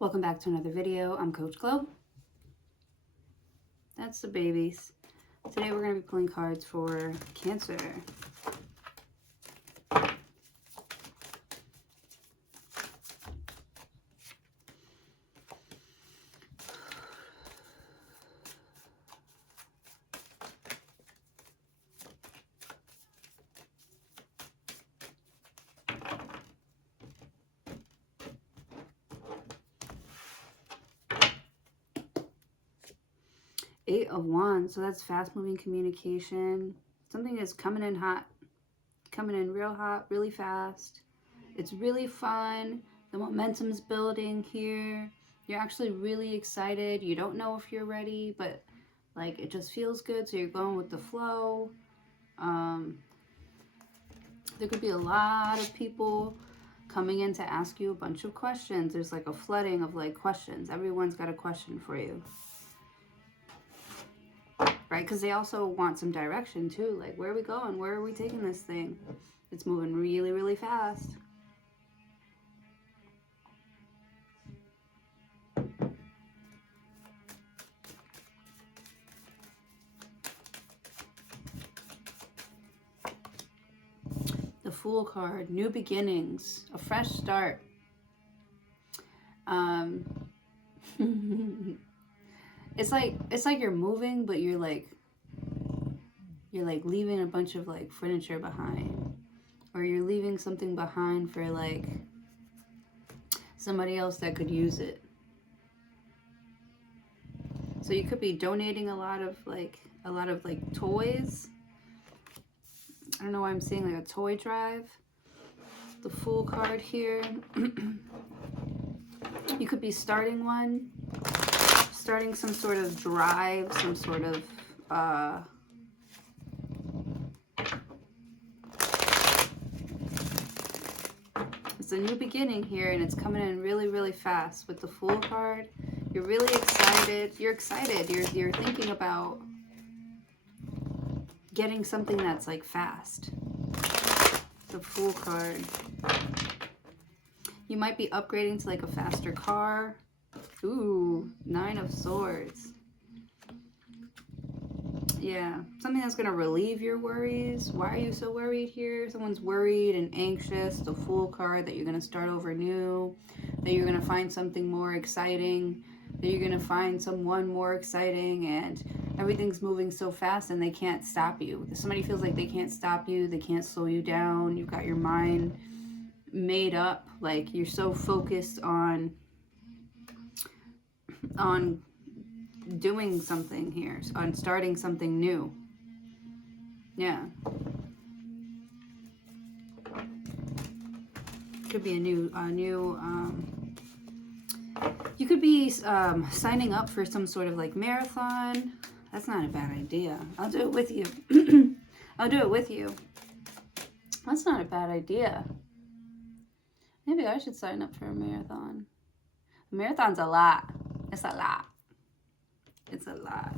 Welcome back to another video. I'm Coach Glow. That's the babies. Today we're going to be pulling cards for Cancer. Eight of Wands, so that's fast-moving communication. Something is coming in hot, coming in real hot, really fast. It's really fun. The momentum's building here. You're actually really excited. You don't know if you're ready, but like it just feels good, so you're going with the flow. There could be a lot of people coming in to ask you a bunch of questions. There's like a flooding of like questions. Everyone's got a question for you. Right, because they also want some direction too. Like, where are we going? Where are we taking this thing? It's moving really, really fast. The Fool card, new beginnings, a fresh start. It's like you're moving, but you're like leaving a bunch of like furniture behind, or you're leaving something behind for like somebody else that could use it. So you could be donating a lot of toys. I don't know why I'm seeing like a toy drive. The Fool card here. You could be starting some sort of drive, some sort of it's a new beginning here, and it's coming in really, really fast with the Fool card. You're really excited. You're excited. You're thinking about getting something that's like fast. The Fool card. You might be upgrading to like a faster car. Ooh, Nine of Swords. Yeah, something that's going to relieve your worries. Why are you so worried here? Someone's worried and anxious. The Fool card, that you're going to start over new, that you're going to find something more exciting, that you're going to find someone more exciting, and everything's moving so fast and they can't stop you. Somebody feels like they can't stop you. They can't slow you down. You've got your mind made up. Like, you're so focused on doing something here, on starting something new. Yeah. Could be a new you could be signing up for some sort of like marathon. That's not a bad idea. I'll do it with you. I'll do it with you. That's not a bad idea. Maybe I should sign up for a marathon. A marathon's a lot. It's a lot. It's a lot.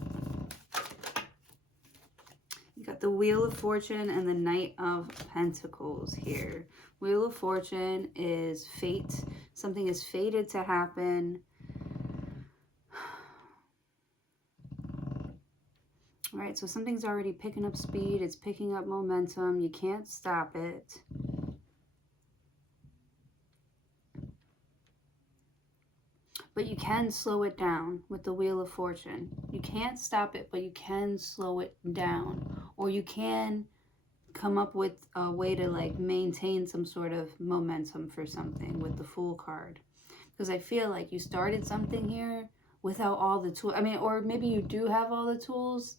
You got the Wheel of Fortune and the Knight of Pentacles here. Wheel of Fortune is fate. Something is fated to happen. All right, so something's already picking up speed. It's picking up momentum. You can't stop it. But you can slow it down with the Wheel of Fortune. You can't stop it, but you can slow it down. Or you can come up with a way to like maintain some sort of momentum for something with the Fool card. Because I feel like you started something here without all the tools. I mean, or maybe you do have all the tools.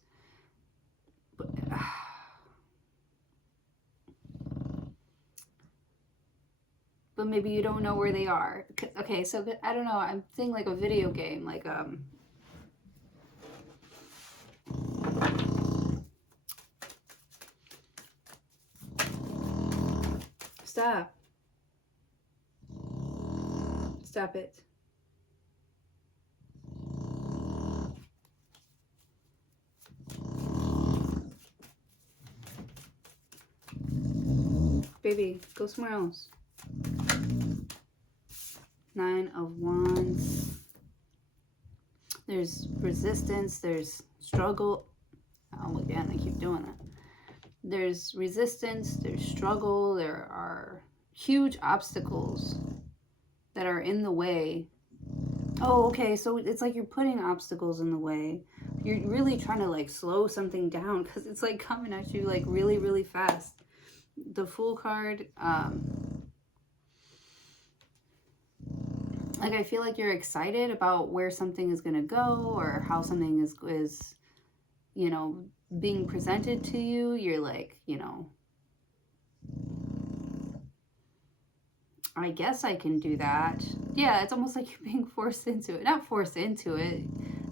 But maybe you don't know where they are. Okay, so I don't know. I'm thinking like a video game, like stop. Stop it. Baby, go somewhere else. Nine of Wands. There's resistance, there's struggle. Oh, again, I keep doing that. There's resistance, there's struggle, there are huge obstacles that are in the way. Oh, okay, so it's like you're putting obstacles in the way. You're really trying to like slow something down because it's like coming at you like really, really fast. The Fool card, like I feel like you're excited about where something is going to go or how something is, you know, being presented to you. You're like, you know, I guess I can do that. Yeah, it's almost like you're being forced into it. Not forced into it.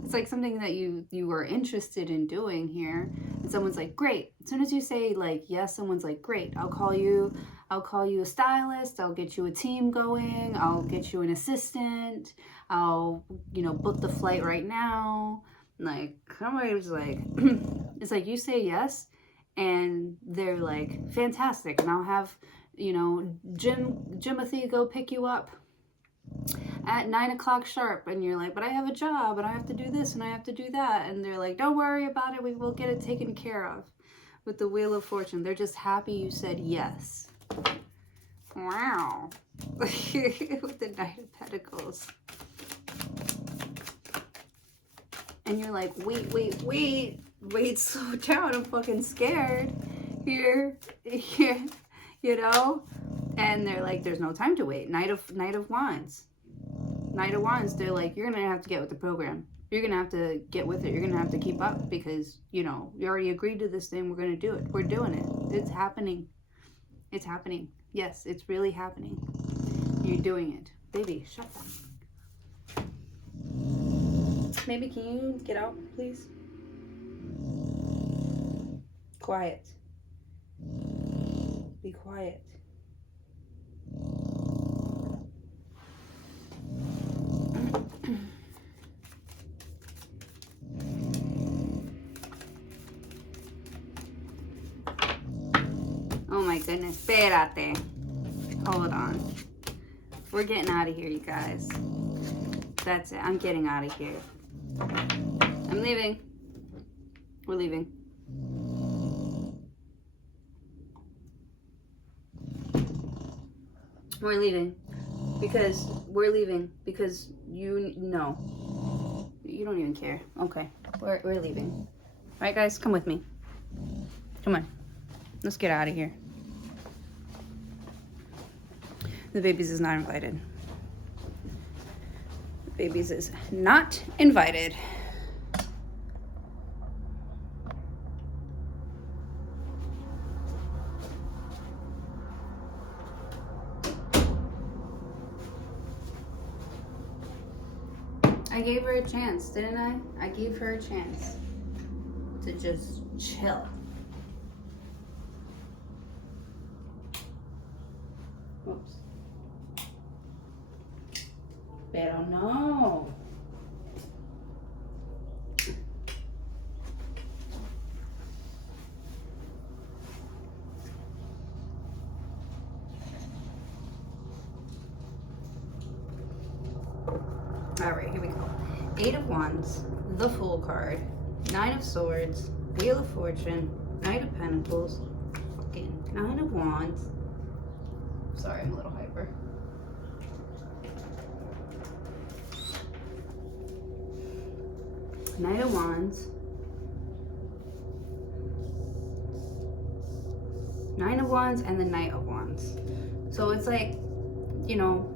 It's like something that you were interested in doing here. And someone's like, great. As soon as you say like yes, someone's like, great, I'll call you a stylist, I'll get you a team going, I'll get you an assistant, I'll, you know, book the flight right now. Like, somebody's like, it's like you say yes, and they're like, fantastic, and I'll have, you know, Jimothy go pick you up at 9 o'clock sharp, and you're like, but I have a job and I have to do this and I have to do that, and they're like, don't worry about it, we will get it taken care of. With the Wheel of Fortune, they're just happy you said yes. Wow. With the Knight of Pentacles. And you're like, wait, slow down, I'm fucking scared. Here, you know? And they're like, there's no time to wait. Knight of Wands. Knight of Wands, they're like, you're gonna have to get with the program. You're gonna have to get with it. You're gonna have to keep up because, you know, you already agreed to this thing. We're gonna do it. We're doing it. It's happening. It's happening. Yes, it's really happening. You're doing it. Baby, shut up. Maybe can you get out, please? Quiet. Be quiet. Oh my goodness, espérate. Hold on. We're getting out of here, you guys. That's it, I'm getting out of here. I'm leaving. We're leaving. We're leaving. Because we're leaving. Because you know. You don't even care. Okay, we're leaving. All right, guys, come with me. Come on. Let's get out of here. The babies is not invited. The babies is not invited. I gave her a chance, didn't I? I gave her a chance to just chill. Oops. Pero no. All right, here we go. 8 of Wands, the Fool card, 9 of Swords, Wheel of Fortune, Knight of Pentacles, fucking 9 of Wands. Sorry, I'm a little hyper. Knight of Wands, 9 of Wands, and the Knight of Wands. So it's like, you know,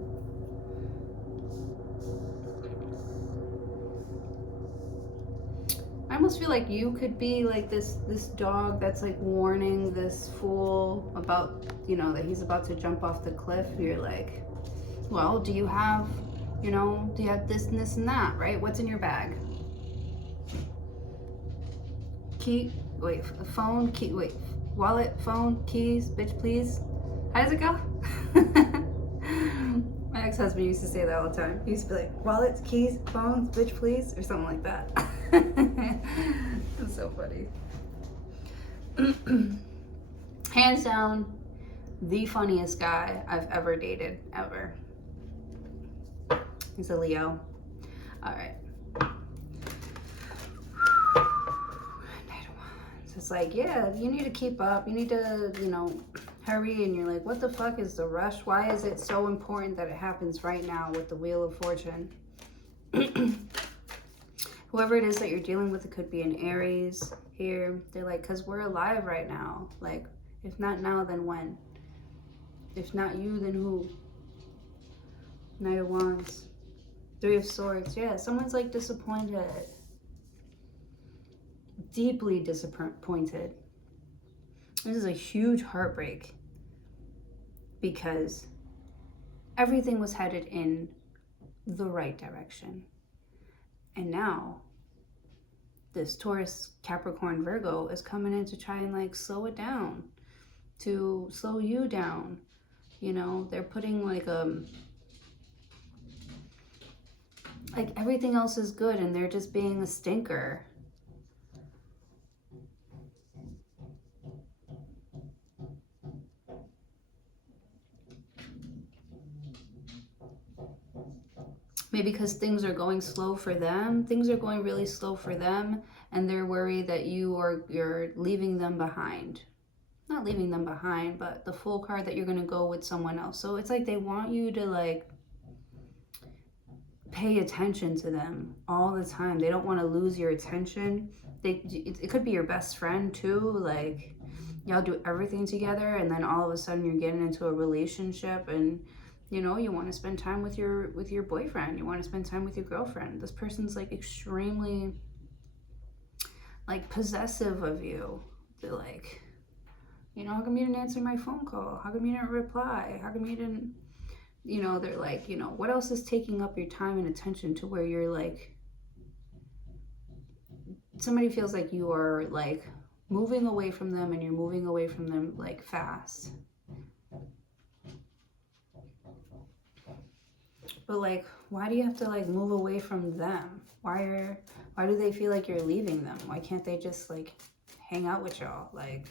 I almost feel like you could be like this dog that's like warning this fool about, you know, that he's about to jump off the cliff. You're like, well, do you have, you know, do you have this and this and that, right? What's in your bag? Key, wait, phone, key, wait, wallet, phone, keys, bitch, please. How does it go? My ex-husband used to say that all the time. He used to be like, wallets, keys, phones, bitch, please, or something like that. It's so funny. Hands down, the funniest guy I've ever dated, ever. He's a Leo. All right. It's like, yeah, you need to keep up. You need to, you know, hurry. And you're like, what the fuck is the rush? Why is it so important that it happens right now with the Wheel of Fortune? Whoever it is that you're dealing with, it could be an Aries here. They're like, because we're alive right now. Like, if not now, then when? If not you, then who? Knight of Wands. Three of Swords. Yeah, someone's like disappointed. Deeply disappointed. This is a huge heartbreak because everything was headed in the right direction. And now this Taurus, Capricorn, Virgo is coming in to try and like slow it down, to slow you down. You know, they're putting like everything else is good and they're just being a stinker. Maybe because things are going slow for them. Things are going really slow for them, and they're worried that you're leaving them behind. Not leaving them behind, but the Fool card that you're going to go with someone else. So it's like they want you to like pay attention to them all the time. They don't want to lose your attention. It could be your best friend too. Like y'all do everything together, and then all of a sudden you're getting into a relationship, and you know, you want to spend time with your boyfriend. You want to spend time with your girlfriend. This person's like extremely like possessive of you. They're like, you know, how come you didn't answer my phone call? How come you didn't reply? How come you didn't, you know, they're like, you know, what else is taking up your time and attention to where you're like, somebody feels like you are like moving away from them, and you're moving away from them like fast. But like, why do you have to like move away from them? Why do they feel like you're leaving them? Why can't they just like hang out with y'all? Like,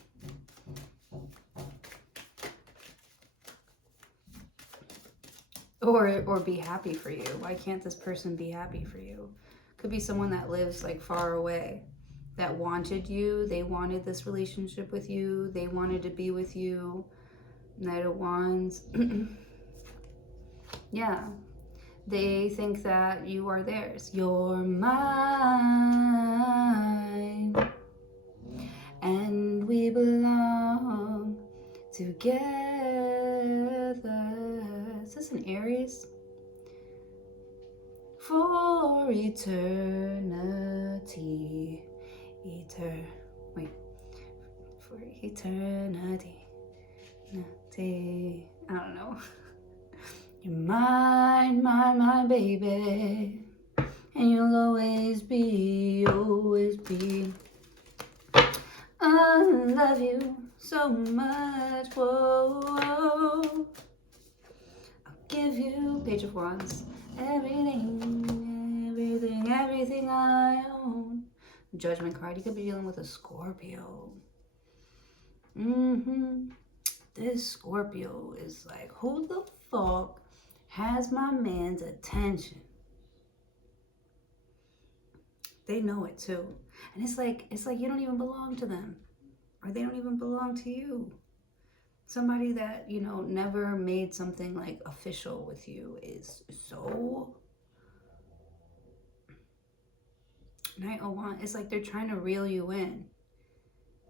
or be happy for you. Why can't this person be happy for you? Could be someone that lives like far away, that wanted you. They wanted this relationship with you. They wanted to be with you. Knight of Wands. Yeah. They think that you are theirs. You're mine, and we belong together. Is this an Aries? For eternity. For eternity. I don't know. You're mine, mine, baby, and you'll always be. I love you so much, whoa. I'll give you, Page of Wands, everything I own. Judgment card. You could be dealing with a Scorpio. This Scorpio is like, who the fuck has my man's attention? They know it too. And it's like you don't even belong to them, or they don't even belong to you. Somebody that, you know, never made something like official with you is so. Knight of Wands. It's like they're trying to reel you in,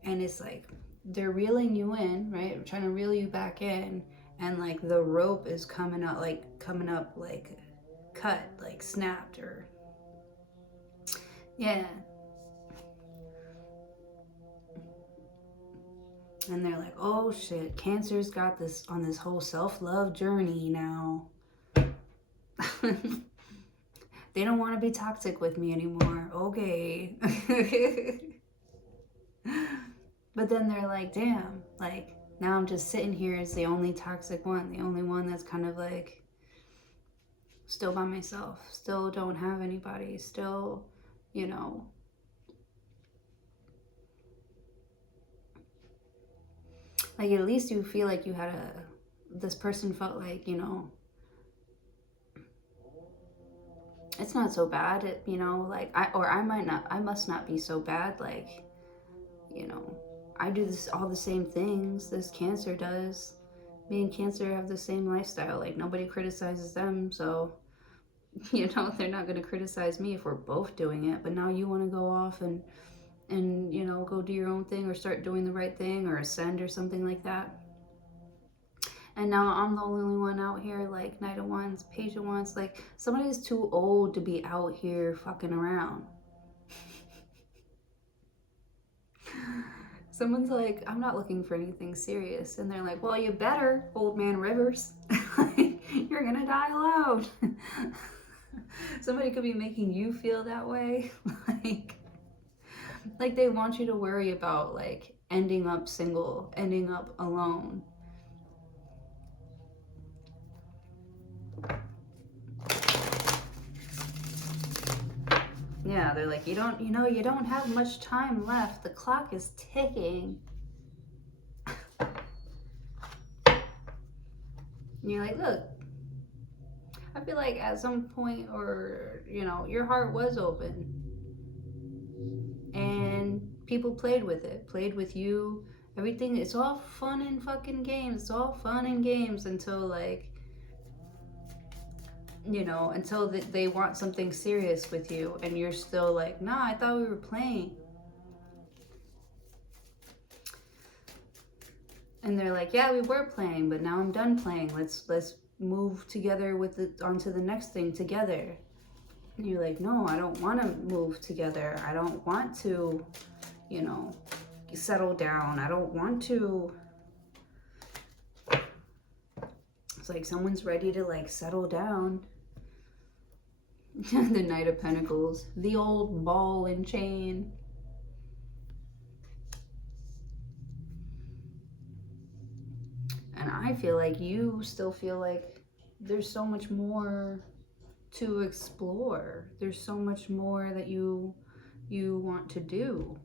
and it's like they're reeling you in, right? Trying to reel you back in, and like the rope is coming up like cut, like snapped, or yeah. And they're like, oh shit, Cancer's got this on this whole self-love journey now. They don't want to be toxic with me anymore. Okay. But then they're like, damn, like now I'm just sitting here as the only toxic one, the only one that's kind of like still by myself, still don't have anybody, still, you know. Like at least you feel like you had this person felt like, you know, it's not so bad. You know, like I must not be so bad. Like, you know, I do all the same things this Cancer does. Me and Cancer have the same lifestyle. Like, nobody criticizes them, so you know, they're not going to criticize me if we're both doing it. But now you want to go off and you know, go do your own thing or start doing the right thing or ascend or something like that. And now I'm the only one out here, like, Knight of Wands, Page of Wands. Like, somebody's too old to be out here fucking around. Someone's like, I'm not looking for anything serious. And they're like, well, you better, old man Rivers. You're gonna die alone. Somebody could be making you feel that way. like they want you to worry about, like, ending up single, ending up alone. Yeah, they're like, you don't have much time left. The clock is ticking. And you're like, look, I feel like at some point, or, you know, your heart was open. And people played with it, played with you. Everything, it's all fun and fucking games. It's all fun and games until, like, you know, until they want something serious with you. And you're still like, nah, I thought we were playing. And they're like, yeah, we were playing, but now I'm done playing. Let's move together with it onto the next thing together. And you're like, no, I don't want to move together. I don't want to, you know, settle down. I don't want to. It's like someone's ready to, like, settle down. The Knight of Pentacles, the old ball and chain. And I feel like you still feel like there's so much more to explore. There's so much more that you want to do.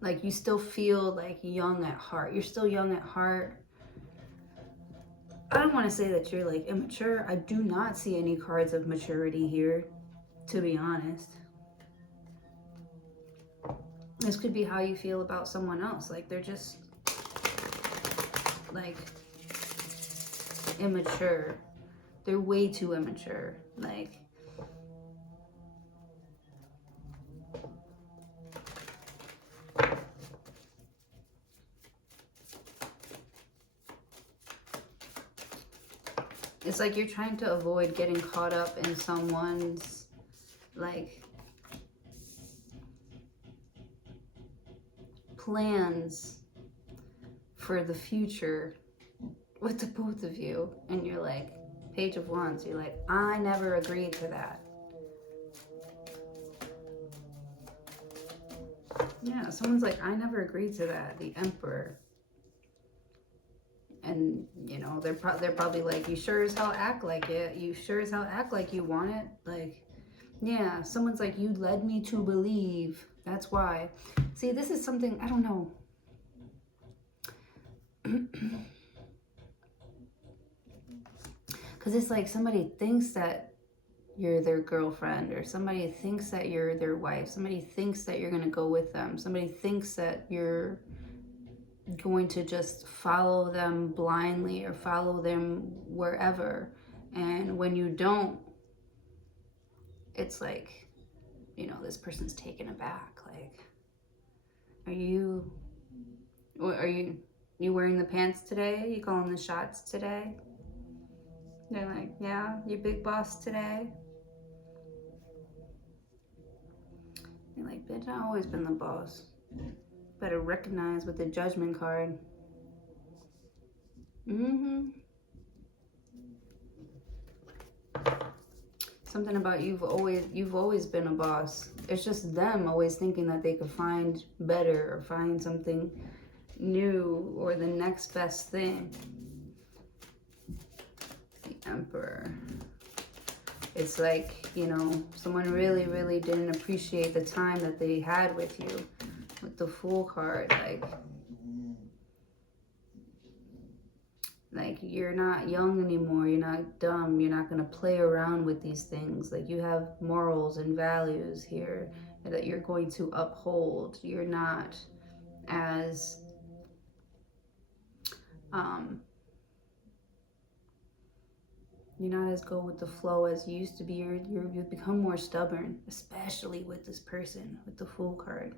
Like, you still feel like young at heart. You're still young at heart. I don't want to say that you're, like, immature. I do not see any cards of maturity here, to be honest. This could be how you feel about someone else. Like, they're just, like, immature. They're way too immature. Like, it's like you're trying to avoid getting caught up in someone's, like, plans for the future with the both of you. And you're like, Page of Wands, you're like, I never agreed to that. Yeah, someone's like, I never agreed to that. The Emperor. And, you know, they're probably like, you sure as hell act like it. You sure as hell act like you want it. Like, yeah, someone's like, you led me to believe. That's why. See, this is something, I don't know. Because it's like somebody thinks that you're their girlfriend, or somebody thinks that you're their wife. Somebody thinks that you're going to go with them. Somebody thinks that you're going to just follow them blindly or follow them wherever. And when you don't, it's like, you know, this person's taken aback. Like, are you wearing the pants today? You calling the shots today? They're like, yeah, you big boss today? You're like, bitch, I've always been the boss. Better recognize with the Judgment card. Something about you've always been a boss. It's just them always thinking that they could find better or find something new or the next best thing. The Emperor. It's like, you know, someone really, really didn't appreciate the time that they had with you. With the Fool card, like you're not young anymore. You're not dumb. You're not going to play around with these things. Like, you have morals and values here that you're going to uphold. You're not as you're not as go with the flow as you used to be. You've become more stubborn, especially with this person with the Fool card.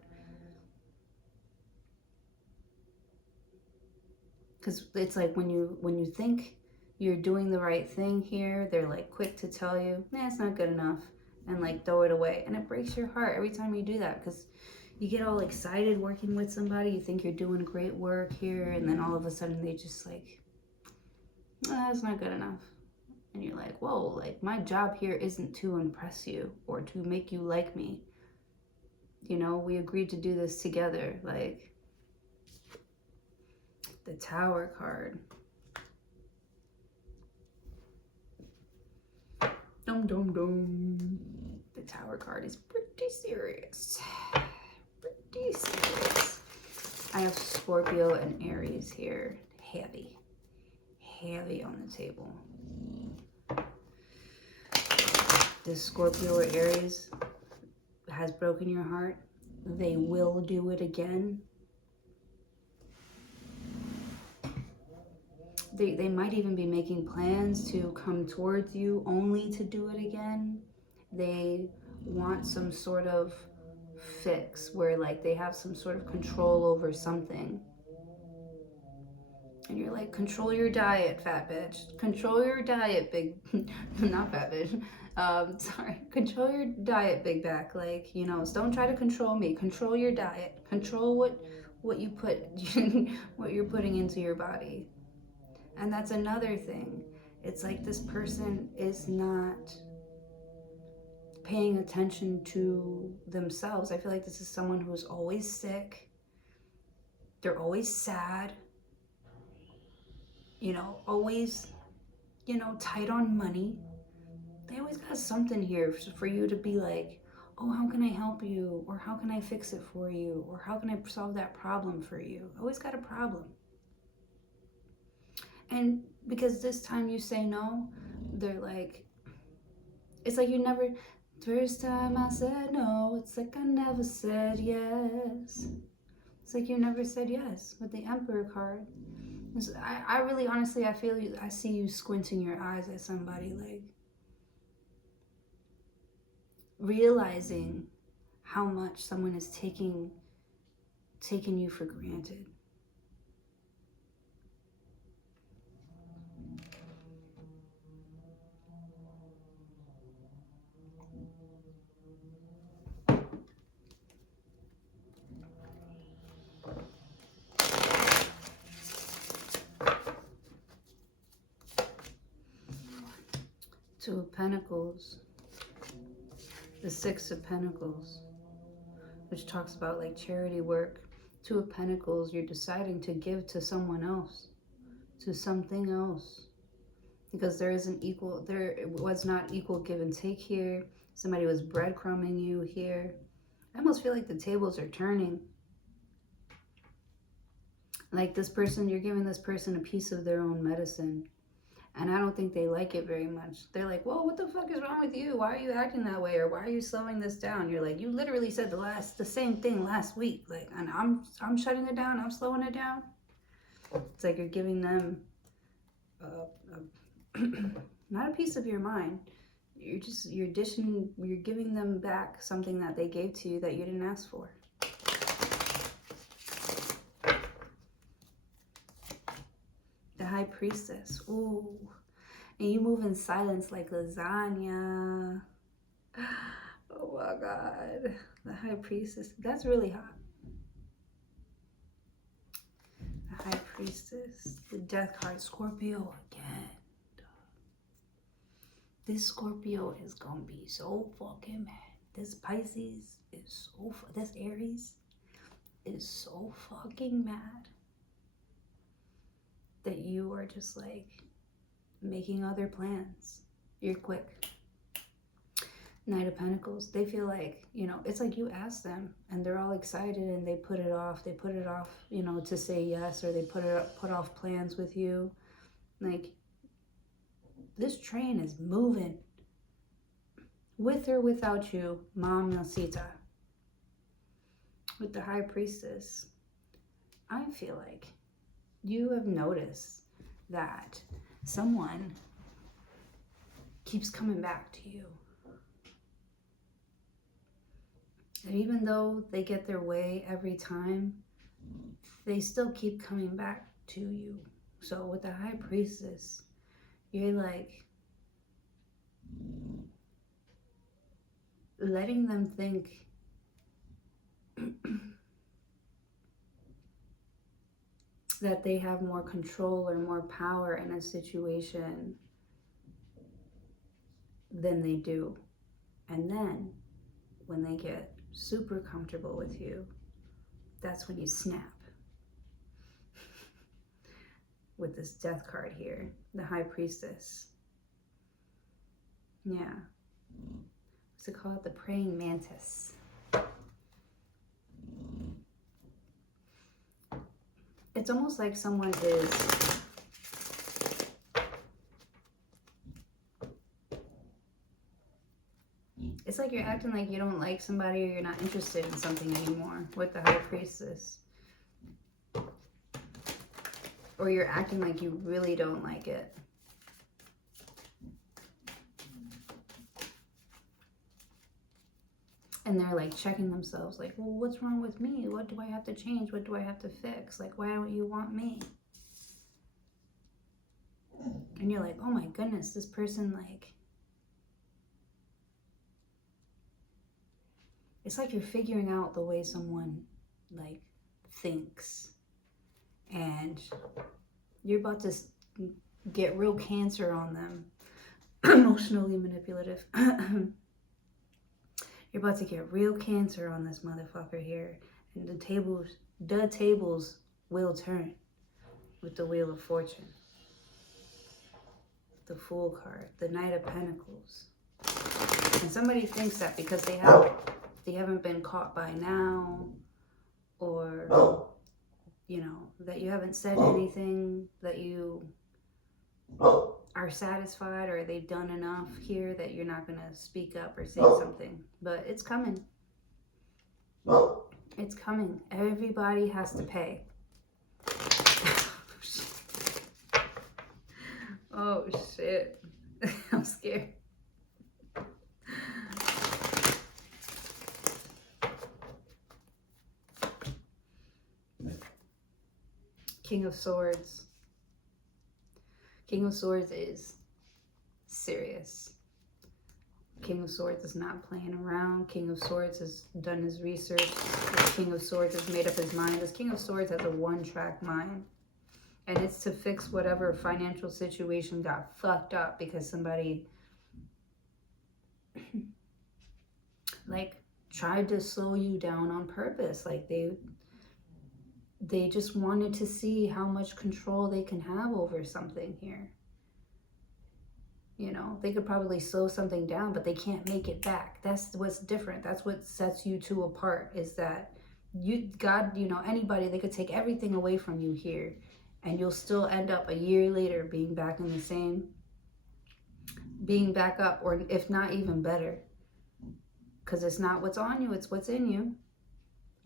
Because it's like when you think you're doing the right thing here, they're like quick to tell you, nah, it's not good enough, and like throw it away. And it breaks your heart every time you do that, because you get all excited working with somebody, you think you're doing great work here, and then all of a sudden they just like, ah, it's not good enough. And you're like, whoa, like my job here isn't to impress you or to make you like me. You know, we agreed to do this together. Like, the Tower card. Dum dum dum. The Tower card is pretty serious. Pretty serious. I have Scorpio and Aries here. Heavy. Heavy on the table. This Scorpio or Aries has broken your heart. They will do it again. They might even be making plans to come towards you only to do it again. They want some sort of fix where like they have some sort of control over something. And you're like, control your diet, fat bitch. Control your diet, big... Not fat bitch. Sorry. Control your diet, big back. Like, you know, don't try to control me. Control your diet. Control what you put... what you're putting into your body. And that's another thing. It's like this person is not paying attention to themselves. I feel like this is someone who's always sick. They're always sad. You know, always, you know, tight on money. They always got something here for you to be like, oh, how can I help you? Or how can I fix it for you? Or how can I solve that problem for you? Always got a problem. And because this time you say no, they're like, it's like you never, first time I said no, it's like I never said yes. It's like you never said yes with the Emperor card. I really, honestly, I feel you, I see you squinting your eyes at somebody, like, realizing how much someone is taking you for granted. Two of Pentacles, the Six of Pentacles, which talks about like charity work. Two of Pentacles, you're deciding to give to someone else, to something else, because there was not equal give and take here. Somebody was breadcrumbing you here. I almost feel like the tables are turning. Like this person, you're giving this person a piece of their own medicine. And I don't think they like it very much. They're like, whoa, what the fuck is wrong with you? Why are you acting that way? Or why are you slowing this down? You're like, you literally said the same thing last week. Like, and I'm shutting it down. I'm slowing it down. It's like you're giving them not a piece of your mind. You're giving them back something that they gave to you that you didn't ask for. The High Priestess. Ooh. And you move in silence like lasagna. Oh my God. The High Priestess. That's really hot. The High Priestess. The Death card. Scorpio again. This Scorpio is gonna be so fucking mad. This Pisces is so... This Aries is so fucking mad that you are just like making other plans. You're quick. Knight of Pentacles. They feel like, you know, it's like you ask them and they're all excited and they put it off. They put it off, you know, to say yes, or they put off plans with you. Like, this train is moving. With or without you, Mom Nelsita. With the High Priestess, I feel like you have noticed that someone keeps coming back to you. And even though they get their way every time, they still keep coming back to you. So with the High Priestess, you're like letting them think that they have more control or more power in a situation than they do. And then when they get super comfortable with you, that's when you snap. With this Death card here, the High Priestess. Yeah. What's it called? The Praying Mantis. It's almost like someone is it's like you're acting like you don't like somebody or you're not interested in something anymore with the High Priestess. Or you're acting like you really don't like it. And they're like checking themselves like, well, what's wrong with me? What do I have to change? What do I have to fix? Like, why don't you want me? And you're like, oh my goodness, this person, like, it's like you're figuring out the way someone like thinks. And you're about to get real cancer on them. Emotionally manipulative. You're about to get real cancer on this motherfucker here. And the tables will turn with the Wheel of Fortune. The Fool card, the Knight of Pentacles. And somebody thinks that because they haven't been caught by now, or you know, that you haven't said anything, that you are satisfied, or they've done enough here that you're not gonna speak up or say something. But it's coming. It's coming. Everybody has to pay. Oh shit. I'm scared. King of Swords. King of Swords is serious. King of Swords is not playing around. King of Swords has done his research. The King of Swords has made up his mind. This King of Swords has a one-track mind. And it's to fix whatever financial situation got fucked up because somebody like tried to slow you down on purpose. Like they just wanted to see how much control they can have over something here. You know, they could probably slow something down, but they can't make it back. That's what's different. That's what sets you two apart, is that God, you know, anybody, they could take everything away from you here, and you'll still end up a year later being back in the same, being back up, or if not even better. Because it's not what's on you, it's what's in you.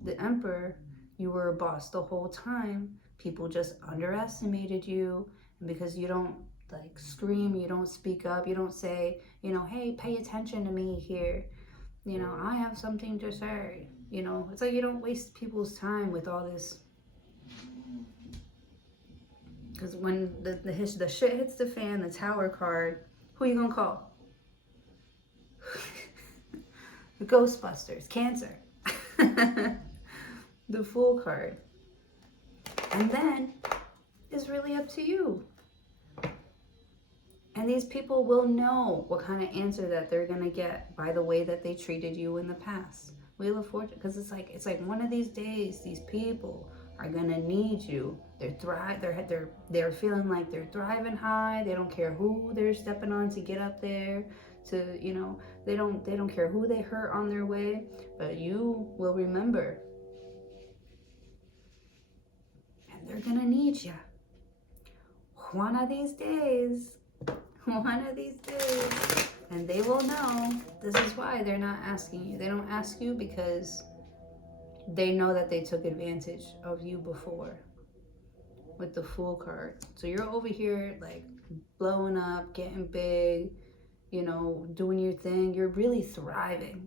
The Emperor, you were a boss the whole time. People just underestimated you. And because you don't like scream, you don't speak up, you don't say, you know, hey, pay attention to me here. You know, I have something to say. You know, it's like you don't waste people's time with all this. Because when the shit hits the fan, the Tower card, who are you gonna call? The Ghostbusters, Cancer. The Fool card. And then it's really up to you. And these people will know what kind of answer that they're gonna get by the way that they treated you in the past. Wheel of Fortune, because it's like one of these days, these people are gonna need you. They're feeling like they're thriving high. They don't care who they're stepping on to get up there. To, you know, they don't care who they hurt on their way, but you will remember. And they're gonna need you. one of these days, and they will know. This is why they're not asking you. They don't ask you because they know that they took advantage of you before with the Fool card. So you're over here like blowing up, getting big, you know, doing your thing. You're really thriving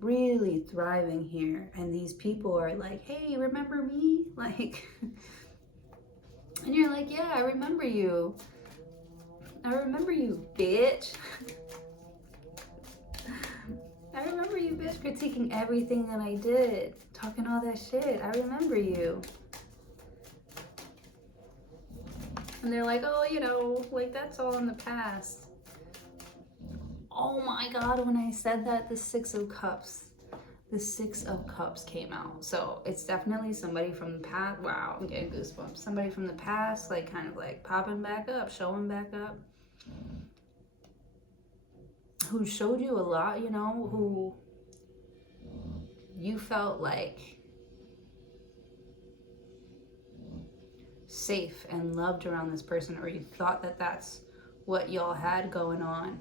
here. And these people are like, hey, remember me? Like, and you're like, yeah, I remember you. I remember you, bitch. I remember you, bitch, critiquing everything that I did. Talking all that shit. I remember you. And they're like, oh, you know, like, that's all in the past. Oh my God, when I said that, the Six of Cups came out. So it's definitely somebody from the past. Wow, I'm getting goosebumps. Somebody from the past, like, kind of like popping back up, showing back up. Who showed you a lot, you know, who you felt like safe and loved around this person, or you thought that that's what y'all had going on.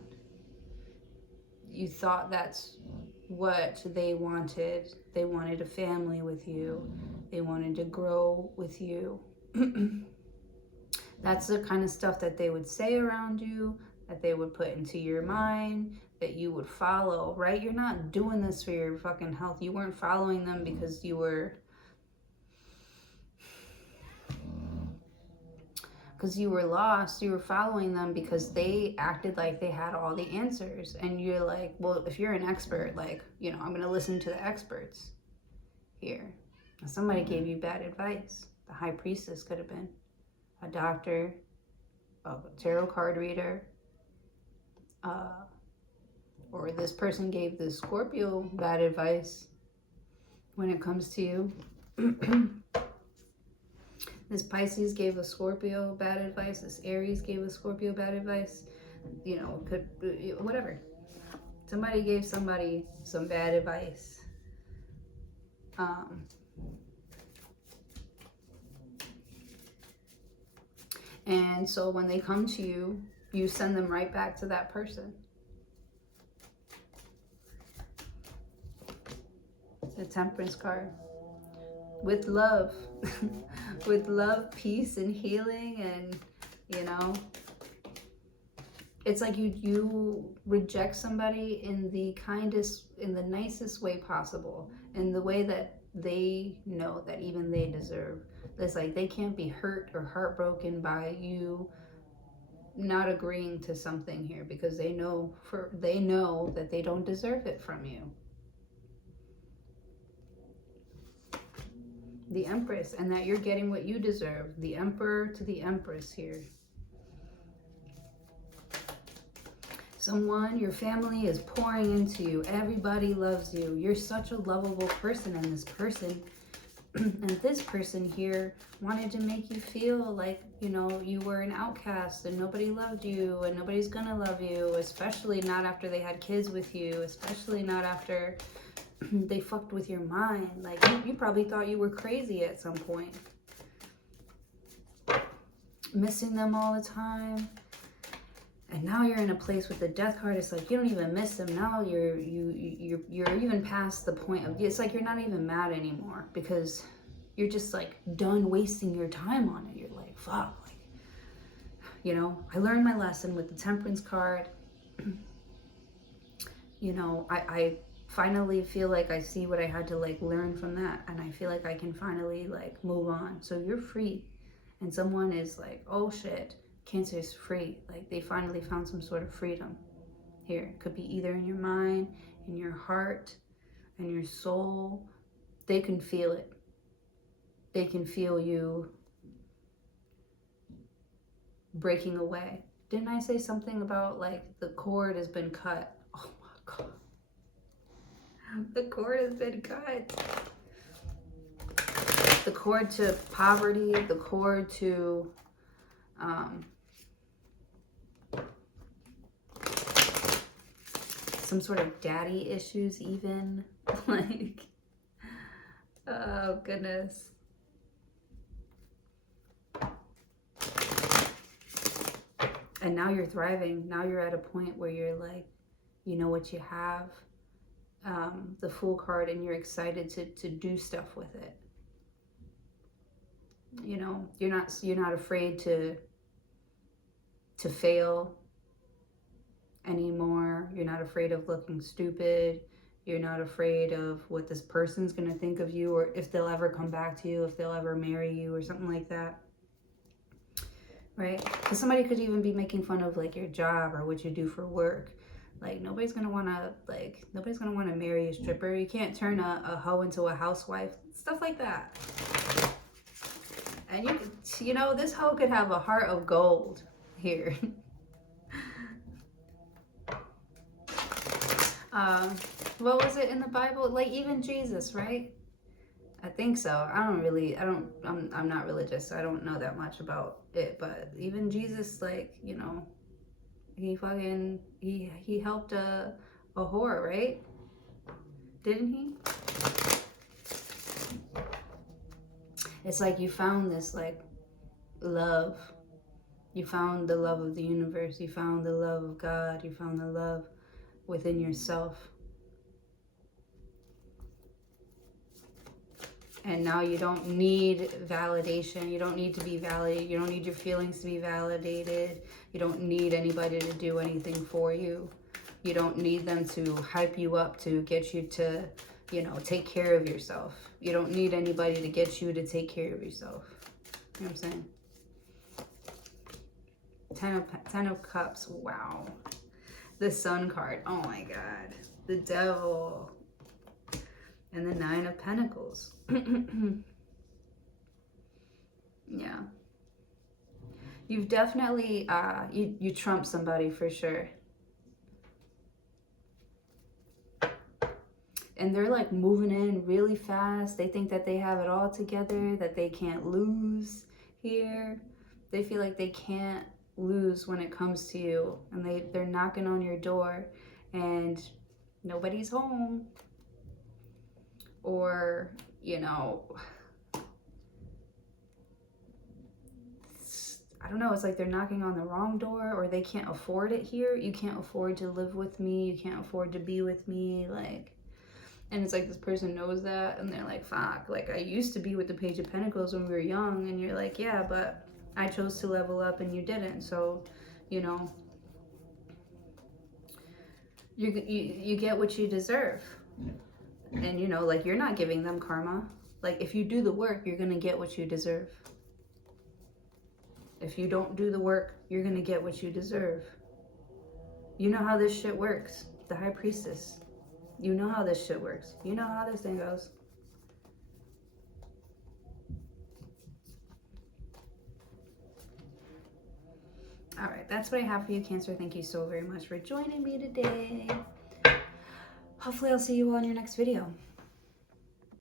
You thought that's what they wanted. They wanted a family with you. They wanted to grow with you. That's the kind of stuff that they would say around you, that they would put into your mind, that you would follow, right? You're not doing this for your fucking health. You weren't following them because you were lost. You were following them because they acted like they had all the answers. And you're like, well, if you're an expert, like, you know, I'm going to listen to the experts here. Somebody gave you bad advice. The High Priestess could have been a doctor, a tarot card reader, or this person gave the Scorpio bad advice when it comes to you. This Pisces gave a Scorpio bad advice. This Aries gave a Scorpio bad advice. You know, could, whatever. Somebody gave somebody some bad advice. And so when they come to you, you send them right back to that person. The Temperance card. With love. With love, peace, and healing, and, you know, it's like you reject somebody in the kindest, in the nicest way possible, in the way that they know that even they deserve. It's like they can't be hurt or heartbroken by you not agreeing to something here, because they know that they don't deserve it from you. The Empress, and that you're getting what you deserve. The Emperor to the Empress here. Someone, your family is pouring into you. Everybody loves you. You're such a lovable person, and this person here wanted to make you feel like, you know, you were an outcast and nobody loved you and nobody's gonna love you, especially not after they had kids with you, especially not after they fucked with your mind. Like, you probably thought you were crazy at some point. Missing them all the time. And now you're in a place with the Death card. It's like you don't even miss them. Now you're even past the point of, it's like you're not even mad anymore, because you're just like done wasting your time on it. You're like, fuck, like, you know, I learned my lesson with the Temperance card. You know, I finally feel like I see what I had to like learn from that, and I feel like I can finally like move on. So you're free, and someone is like, oh shit, Cancer is free. Like, they finally found some sort of freedom here. It could be either in your mind, in your heart, in your soul. They can feel it. They can feel you breaking away. Didn't I say something about like the cord has been cut? Oh my God. The cord has been cut. The cord to poverty, the cord to some sort of daddy issues even. Like, oh goodness. And now you're thriving. Now you're at a point where you're like, you know what you have, the Fool card, and you're excited to do stuff with it. You know, you're not afraid to fail anymore. You're not afraid of looking stupid. You're not afraid of what this person's going to think of you, or if they'll ever come back to you, if they'll ever marry you or something like that. Right? Because somebody could even be making fun of like your job or what you do for work. Like nobody's gonna wanna marry a stripper. You can't turn a hoe into a housewife. Stuff like that. And you know, this hoe could have a heart of gold here. What was it in the Bible? Like even Jesus, right? I think so. I'm not religious, so I don't know that much about it. But even Jesus, like, you know, he helped a whore, right? Didn't he? It's like you found this like love. You found the love of the universe. You found the love of God. You found the love within yourself. And now you don't need validation. You don't need to be validated. You don't need your feelings to be validated. You don't need anybody to do anything for you. You don't need them to hype you up to get you to, you know, take care of yourself. You don't need anybody to get you to take care of yourself. You know what I'm saying? Ten of Cups. Wow. The Sun card. Oh my God. The Devil. And the Nine of Pentacles. Yeah. You've definitely, you trumped somebody for sure. And they're like moving in really fast. They think that they have it all together, that they can't lose here. They feel like they can't lose when it comes to you. And they're knocking on your door and nobody's home. Or, you know, I don't know, it's like they're knocking on the wrong door, or they can't afford it here. You can't afford to live with me. You can't afford to be with me. Like, and it's like this person knows that, and they're like, fuck, like I used to be with the Page of Pentacles when we were young. And you're like, yeah, but I chose to level up and you didn't. So, you know, you get what you deserve. And, you know, like, you're not giving them karma. Like, if you do the work, you're going to get what you deserve. If you don't do the work, you're going to get what you deserve. You know how this shit works. The High Priestess. You know how this shit works. You know how this thing goes. All right, that's what I have for you, Cancer. Thank you so very much for joining me today. Hopefully I'll see you all in your next video.